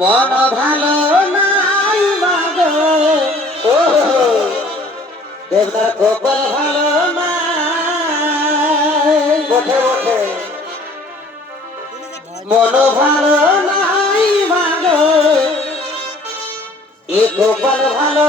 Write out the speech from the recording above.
মন ভালো নাই মাগো ও দেবদার কপাল ভালো নাই ওঠে ওঠে মন ভালো নাই মাগো এ কপাল ভালো